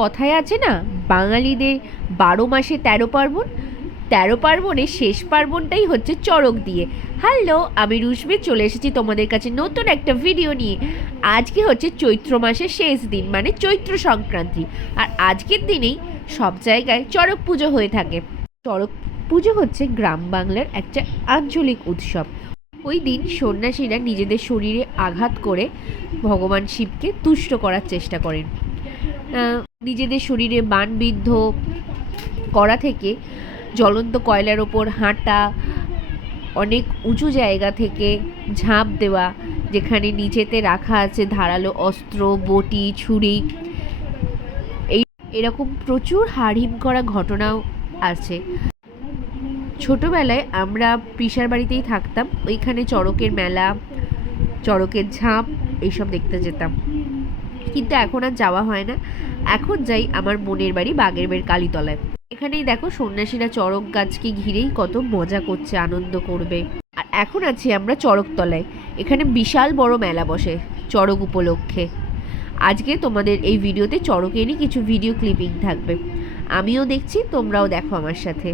কথায় আছে না, বাঙালিদের বারো মাসে তেরো পার্বণ, তেরো পার্বণের শেষ পার্বণটাই হচ্ছে চড়ক দিয়ে। হ্যালো আমি রুশমি, চলে এসেছি তোমাদের কাছে নতুন একটা ভিডিও নিয়ে। আজকে হচ্ছে চৈত্র মাসের শেষ দিন মানে চৈত্র সংক্রান্তি। আর আজকের দিনেই সব জায়গায় চড়ক পুজো হয়ে থাকে। চড়ক পুজো হচ্ছে গ্রাম বাংলার একটা আঞ্চলিক উৎসব। ওই দিন সন্ন্যাসীরা নিজেদের শরীরে আঘাত করে ভগবান শিবকে তুষ্ট করার চেষ্টা করেন। নিজেদের শরীরে বানবিদ্ধ করা থেকে, জ্বলন্ত কয়লার ওপর হাঁটা, অনেক উঁচু জায়গা থেকে ঝাঁপ দেওয়া, যেখানে নিচেতে রাখা আছে ধারালো অস্ত্র, বটি, ছুরি, এই এরকম প্রচুর হাড়হিম করা ঘটনাও আছে। ছোটবেলায় আমরা পিসার বাড়িতেই থাকতাম, ওইখানে চড়কের মেলা, চড়কের ঝাঁপ, এইসব দেখতে যেতাম। কিন্তু এখন আর যাওয়া হয় না। এখন যাই আমার বোনের বাড়ি বাগেরবের কালীতলায়। এখানেই দেখো সন্ন্যাসীরা চড়ক গাছকে ঘিরেই কত মজা করছে, আনন্দ করবে। আর এখন আছি আমরা চড়কতলায়। এখানে বিশাল বড় মেলা বসে চড়ক উপলক্ষে। আজকে তোমাদের এই ভিডিওতে চড়কেরই কিছু ভিডিও ক্লিপিং থাকবে। আমিও দেখছি, তোমরাও দেখো আমার সাথে।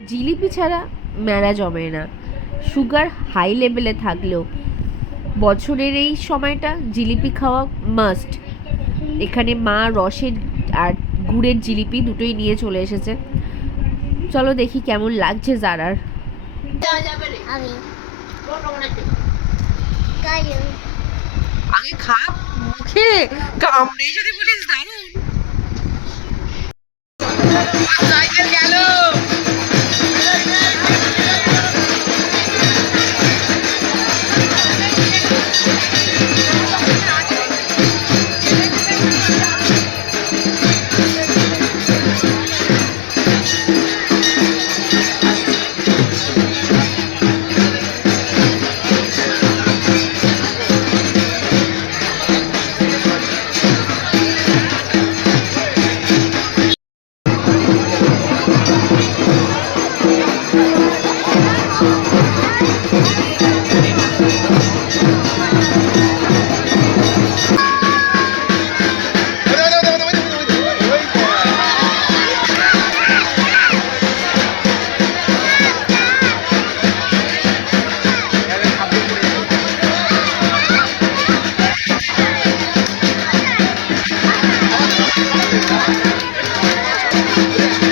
জিলিপি ছাড়া মেলা জমে না। সুগার হাই লেভেলে থাকলেও বছরের এই সময়টা জিলিপি খাওয়া মাস্ট এখানে মা রসের আর গুড়ের জিলিপি দুটোই নিয়ে চলে এসেছে। চলো দেখি কেমন লাগছে জারার। আমি। আগে খা মুখে। কামড়ে যদি বলিস দারুণ সাইকেল গেল। Yeah.